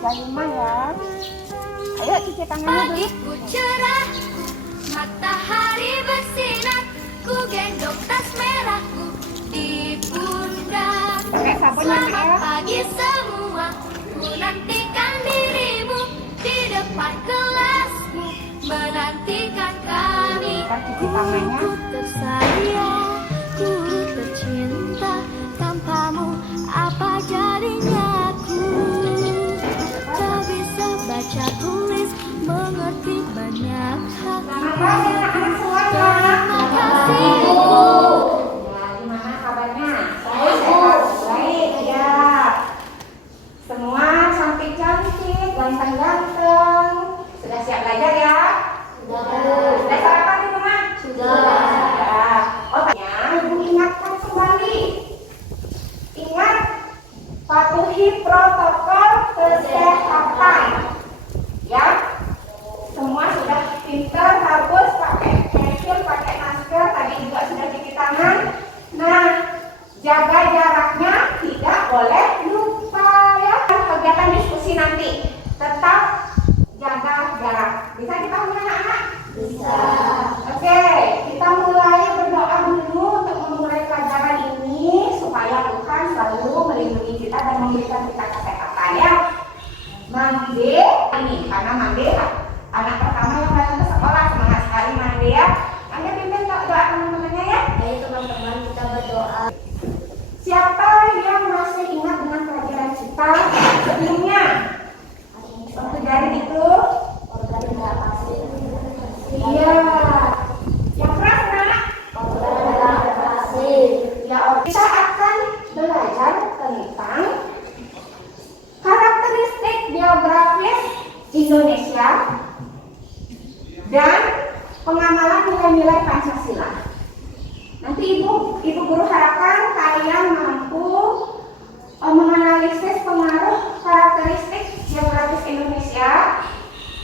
35 ya. Ayo cuci tangannya dulu. Pagiku cerah, matahari bersinar, ku gendong tas merahku di pundak. Pakai sabun ya, Mak, ya. Selamat pagi semua, ku nantikan dirimu di depan kelasmu, menantikan kami. Kita cuci tangannya. Ku tersayang, ku tercinta, tanpamu apa jadinya aku? Tak bisa baca tulis, mengerti banyak hal. Terima kasih. Ya, gimana kabarnya? Sehat? Baik ya. Semua cantik-cantik, ganteng-ganteng. Sudah siap belajar ya? Sudah sarapan di rumah? Sudah. Oh, ya, Ibu ingatkan kembali. Ingat, patuhi protokol kesehatan. Ya, semua sudah pintar, harus pakai face, pakai masker. Tadi juga sudah cuci tangan. Nah, jaga jaraknya, tidak boleh lupa ya. Kegiatan diskusi nanti tetap jaga jarak. Bisa kita mulai anak-anak? Bisa. Oke, kita mulai berdoa dulu untuk memulai pelajaran ini supaya Tuhan selalu melindungi kita dan memberikan kita kesehatan ya. Mande ini karena Mande anak pertama yang datang ke sekolah, semangat sekali Mande ya. Mande pimpin doa teman-temannya ya. Ayo teman-teman, kita berdoa. Siapa yang masih ingat dengan pelajaran kita sebelumnya? Waktu dari itu? Iya. Yang keras nak? Ya, kita akan belajar tentang karakteristik geografis Indonesia dan pengamalan nilai-nilai Pancasila. Nanti ibu guru harapkan kalian mampu menganalisis pengaruh karakteristik geografis Indonesia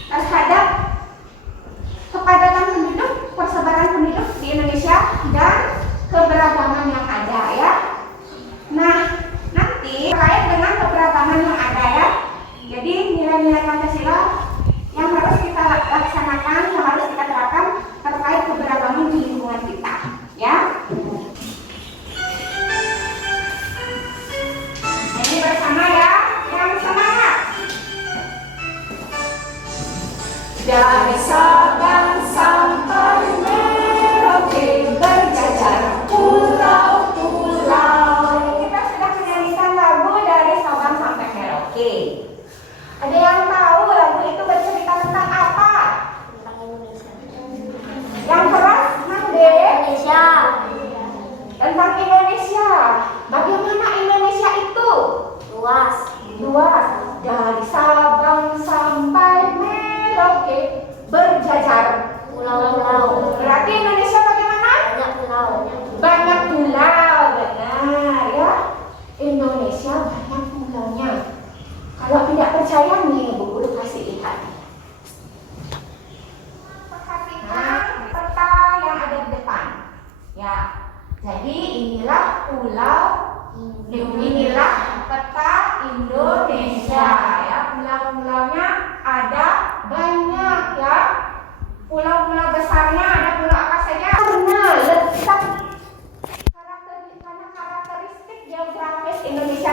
terhadap kepadatan penduduk, persebaran penduduk di Indonesia dan keberagaman yang ada ya. Nah, nanti terkait dengan keberagaman yang ada ya. Jadi nilai-nilai Pancasila yang harus kita laksanakan, yang harus kita terapkan terkait keberagaman di lingkungan kita ya. Ini bersama ya, yang semangat. Dari Sabang sampai Merauke berjajar pulau-pulau. Kita sudah menyanyikan lagu dari Sabang sampai Merauke. Ada yang tahu lagu itu bercerita tentang apa? Tentang Indonesia. Yang keras, Mande? Indonesia. Tentang Indonesia. Bagaimana Indonesia itu? Luas. Luas. Dari Sabang sampai Merauke berjajar Pulau-pulau. Berarti Indonesia bagaimana? Banyak pulau. Banyak pulau, benar ya. Indonesia banyak pulaunya. Kalau tidak percaya nih, Bu Guru kasih lihat. Perhatikan peta yang ada di depan. Ya. Jadi inilah pulau, inilah peta Indonesia ya. Pulau-pulaunya ada banyak ya. Pulau-pulau besarnya ada pulau apa saja? Karena letak karakteristik geografis Indonesia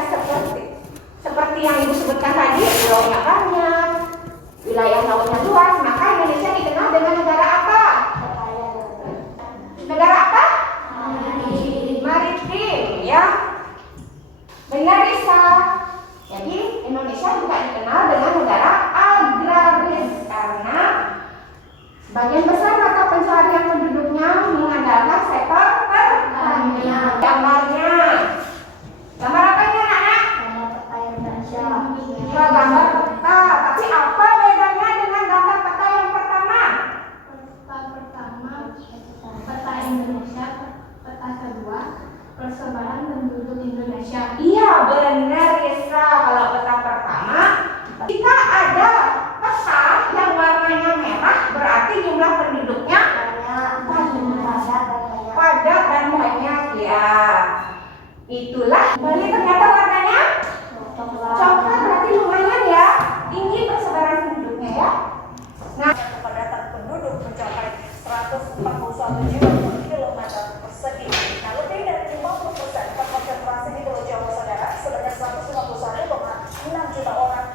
seperti yang Ibu sebutkan tadi, pulaunya banyak, wilayah lautnya luas, maka Indonesia dikenal dengan negara apa? Negara apa? Maritim ya. Benar Risa. Jadi Indonesia juga dikenal dengan negara agraris karena sebagian besar mata pencaharian penduduknya mengandalkan sektor pertanian. Gambarnya, gambar apa ini anak-anak? Gambar peta Indonesia. Ya, gambar peta. Tapi apa bedanya dengan gambar peta yang pertama? Peta pertama, peta Indonesia, peta kedua, persebaran penduduk Indonesia. Iya, benar Risa. Kalau peta pertama, jika ada peta yang warnanya merah, berarti jumlah penduduknya padat dan banyak ya. Itulah. Bali ternyata warnanya coklat, berarti lumayan ya.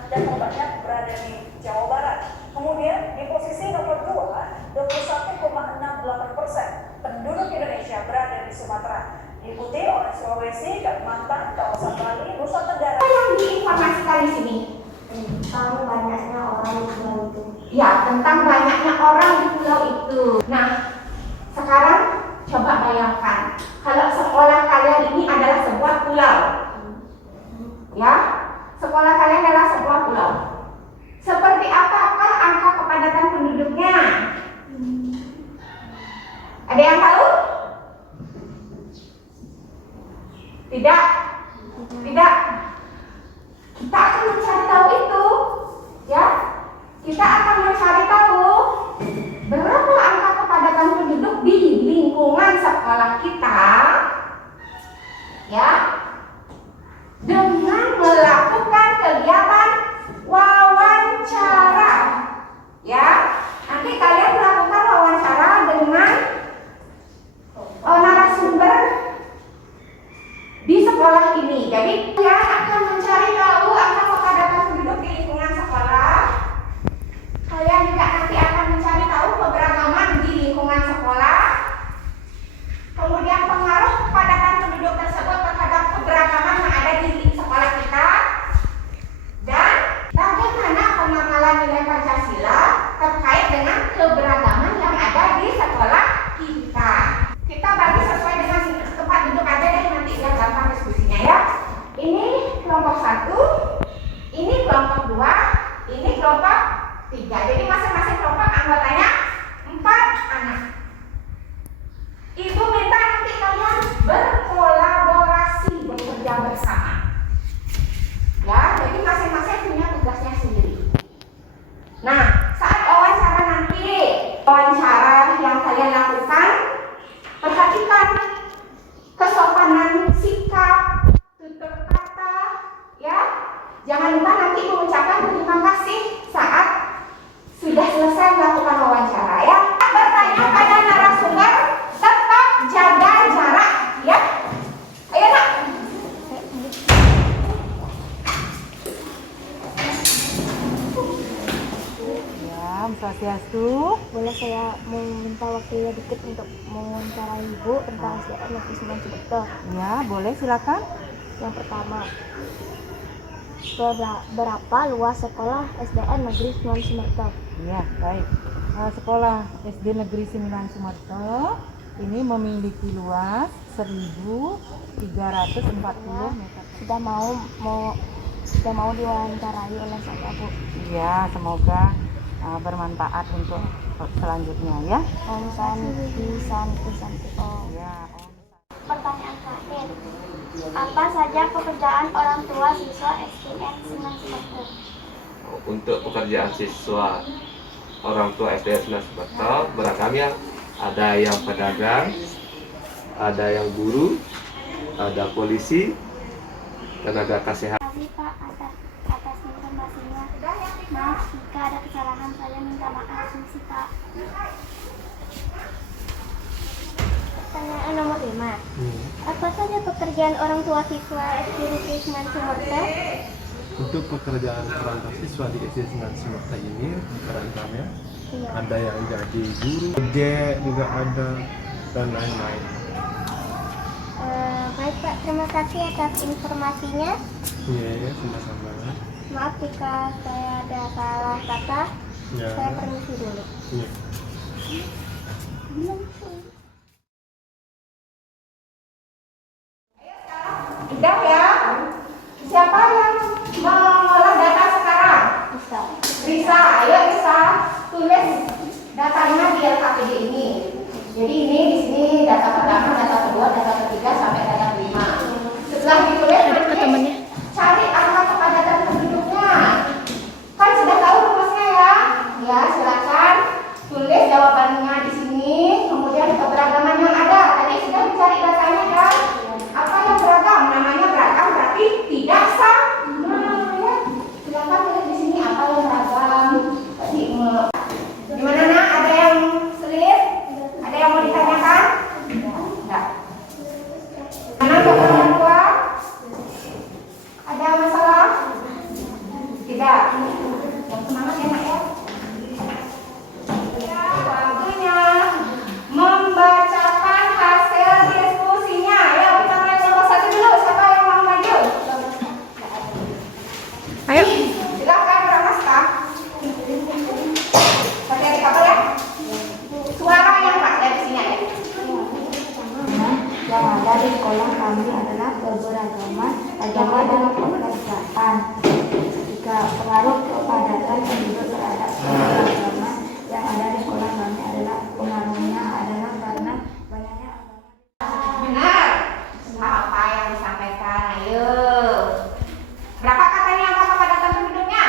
dan terbanyak berada di Jawa Barat. Kemudian di posisi nomor 2, 21,68% penduduk Indonesia berada di Sumatera. Diikuti oleh Sulawesi, Kalimantan, kawasan Bali, Nusa Tenggara. Apa yang diinformasikan di sini? Tentang banyaknya orang di pulau itu. Ya, tentang banyaknya orang di pulau itu. Nah, sekarang coba bayangkan, kalau sekolah kalian ini adalah sebuah pulau. Ya, sekolah kalian adalah sebuah pulau. Seperti apakah angka kepadatan penduduknya? Ada yang tahu? Tidak? Tidak? Kita akan mencari tahu itu. Ya, kita akan mencari tahu berapa angka kepadatan penduduk di lingkungan sekolah kita. Ya, dengan melakukan kegiatan wawancara. Ya, nanti kalian melakukan wawancara dengan narasumber di sekolah ini. Jadi kalian akan mencari tahu angka kepadatan penduduk di lingkungan sekolah. Kalian juga nanti akan mencari tahu keberagaman di lingkungan sekolah. Kemudian pengaruh kepadatan penduduk tersebut terhadap keberagaman yang ada di sekolah kita. Dan bagaimana pengamalan nilai Pancasila terkait dengan keberagaman yang ada di sekolah kita. Kita bagi sesuai dengan tempat duduk aja deh, nanti biar gampang diskusinya ya. Ini kelompok 1, ini kelompok 2, ini kelompok 3. Jadi masing-masing kelompok anggotanya 4 anak. Ibu minta nanti kalian berkolaborasi, bekerja bersama. Ya, jadi masing-masing punya tugasnya sendiri. Nah, saat wawancara nanti, wawancara yang kalian lakukan, perhatikan kesopanan sikap, tutur kata, ya. Jangan lupa nanti mengucapkan terima kasih saat sudah selesai melakukan wawancara, ya. Bertanya pada narasumber, tetap jaga jarak, ya. Ayo nak. Ya, Swastiastu. Boleh saya meminta waktunya dikit untuk mewawancarai Ibu tentang SDN Negeri Sunan Sumerta? Ya, boleh silakan. Yang pertama, berapa luas sekolah SDN Negeri Sunan Sumerta? Ya, baik. Sekolah SD Negeri 9 Sumerta ini memiliki luas 1.340 meter. Sudah mau diwawancarai oleh saya, Bu. Ya, semoga bermanfaat untuk selanjutnya ya. Om Santi. Oh. Ya, Pertanyaan terakhir. Apa saja pekerjaan orang tua siswa SDN Sunan Sumerta? Untuk pekerjaan siswa orang tua SDN Sunan Sumerta beragam ya. Ada yang pedagang, ada yang guru, ada polisi, tenaga kesehatan. Terima kasih Pak atas informasinya. Maaf jika ada kesalahan, saya minta maaf. Misi Pak. Pertanyaan nomor 5. Apa saja pekerjaan orang tua siswa SD Negeri Sunan Sumerta? Untuk pekerjaan orang tua siswa di SD Sunan Sumerta ini berantamnya Iya. ada yang jadi guru, ojek juga ada, dan lain-lain. Baik Pak, terima kasih atas informasinya. Iya, ya, sama-sama. Maaf jika saya ada salah kata. Ya, Saya permisi dulu. iya. Udah ya. Siapa yang mengolah data sekarang? Bisa. Risa, ayo Risa, tulis datanya di LKPD ini. Jadi ini di sini data pertama, data kedua, data ketiga sampai data kelima. Setelah ditulis nanti cari angka kepadatan penduduknya. Kan sudah tahu rumusnya ya? Ya, silakan tulis jawabannya di sini. Kemudian keberagaman yang ada. Tadi sudah dicari datanya kan? Apa yang beragam? Namanya beragam berarti tidak sama. Ya, silakan tulis di sini apa yang beragam. Tadi gimana nak? Ada yang sulit? Ada yang mau ditanya? sekolah kami adalah keberagaman agama dan keberagaman. Jika pengaruh kepadatan penduduk terhadap keberagaman yang ada di sekolah kami adalah pengaruhnya adalah karena banyaknya agama. Benar. Apa yang disampaikan? Ayo. Berapa katanya angka kepadatan penduduknya?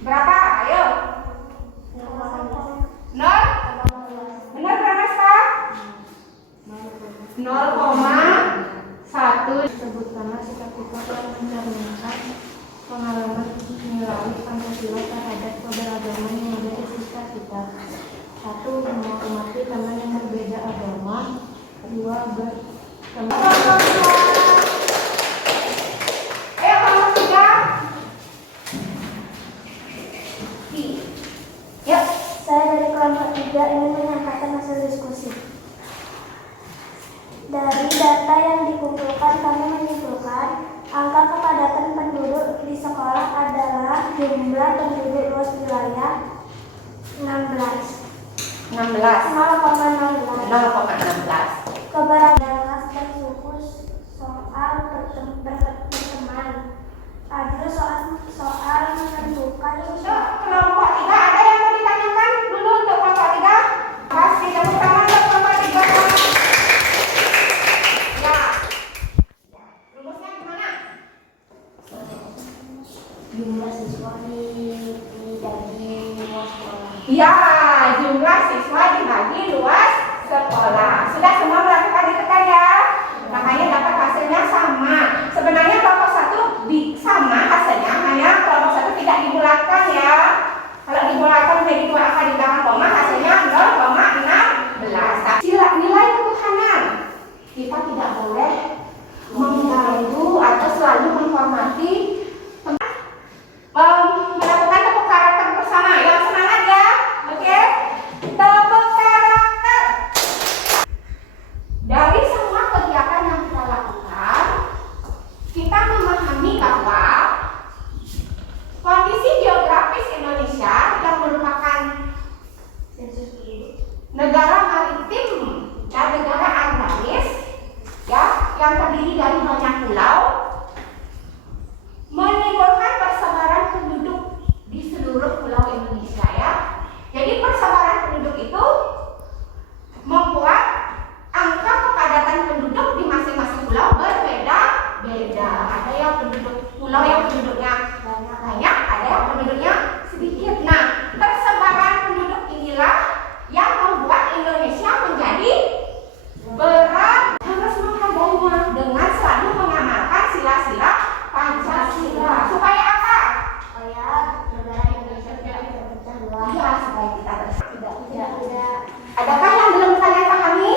Berapa? Ayo. 0? Benar berapa, Pak? 0,1. Sebutkanlah sikap kita telah mencerminkan pengalaman melalui Pancasila terhadap keberagaman yang ada di sisa kita. 1. Menghormati teman yang berbeda agama. 2. Berteman. Ayo kelompok 3. Yuk. Saya dari kelompok 3 ingin menyampaikan hasil diskusi. Dari data yang dikumpulkan, kami menyimpulkan angka kepadatan penduduk di sekolah adalah jumlah penduduk luas wilayah 16. 0,16. Keberagaman dan suku soal berteman. Adil soal menentukan Kelompok 3 ada yang mau ditanyakan dulu untuk kelompok 3? Pasti tepuk tangan untuk kelompok 3. Ya. Rumusnya gimana? jumlah siswa dibagi luas sekolah. Ya, jumlah siswa dibagi luas sekolah. Sudah semua melakukan itu kan ya? Makanya dapat hasilnya sama. Sebenarnya kelompok 1 sama hasilnya, hanya kelompok 1 tidak dibulatkan ya. Kalau dibulatkan menjadi 2 angka di belakang koma, hasilnya 0,16. Sila nilai ketuhanan. Kita tidak boleh mengganggu atau selalu menghormati melakukan tepuk karakter bersama. Yang semangat ya, oke? Tepuk karakter. Dari semua kegiatan yang kita lakukan, kita memahami bahwa kondisi geografis Indonesia yang merupakan negara maritim dan negara agraris, ya, yang terdiri dari banyak pulau, menimbulkan persebaran penduduk di seluruh pulau Indonesia ya. Jadi persebaran penduduk itu membuat angka kepadatan penduduk di masing-masing pulau berbeda-beda. Ada yang penduduk pulau yang penduduknya banyak, ada yang penduduknya sedikit. Nah, persebaran penduduk inilah yang membuat Indonesia menjadi berat. Harus menghargainya dengan selalu mengamalkan sila-sila Pancasila. Supaya apa? Supaya negara Indonesia tidak terpecah belah. Iya, supaya kita tidak. Adakah yang belum kalian pahami?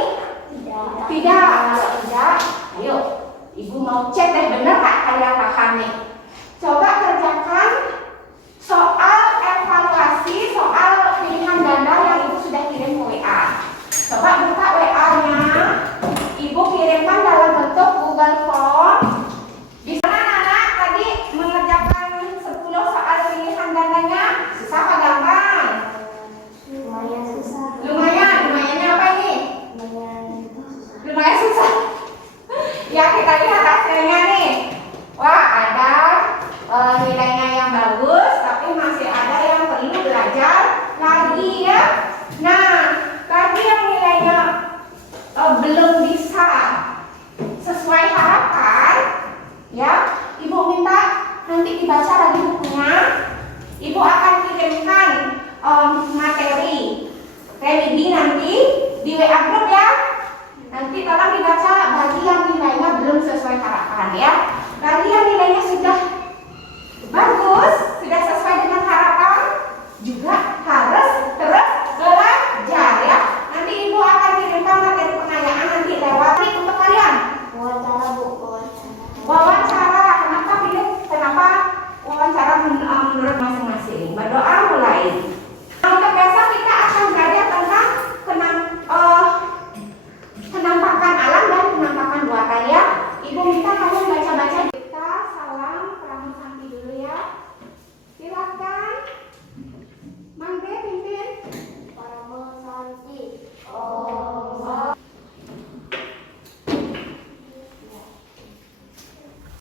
Tidak. Kalau tidak, ayo, Ibu mau cek deh benar nggak kalian paham nih. Coba kerjakan soal evaluasi soal pilihan ganda yang Ibu sudah kirim ke WA. Coba buka WA-nya, Ibu kirimkan dalam bentuk Google Form. Di sana anak tadi mengerjakan 10 soal pilihan gandanya. Susah apa gampang? Lumayan susah. Lumayannya apa ini? Lumayan susah. Ya, kita lihat hasilnya nih. Wah, ada nilainya yang bagus, tapi masih ada yang perlu belajar lagi ya. Nah, tadi yang nilainya belum bisa sesuai harapan, ya, Ibu minta nanti dibaca lagi bukunya. Ibu akan kirimkan materi religi nanti di WA group ya. Nanti tolong dibaca bagi yang nilainya belum sesuai harapan ya. Bagi yang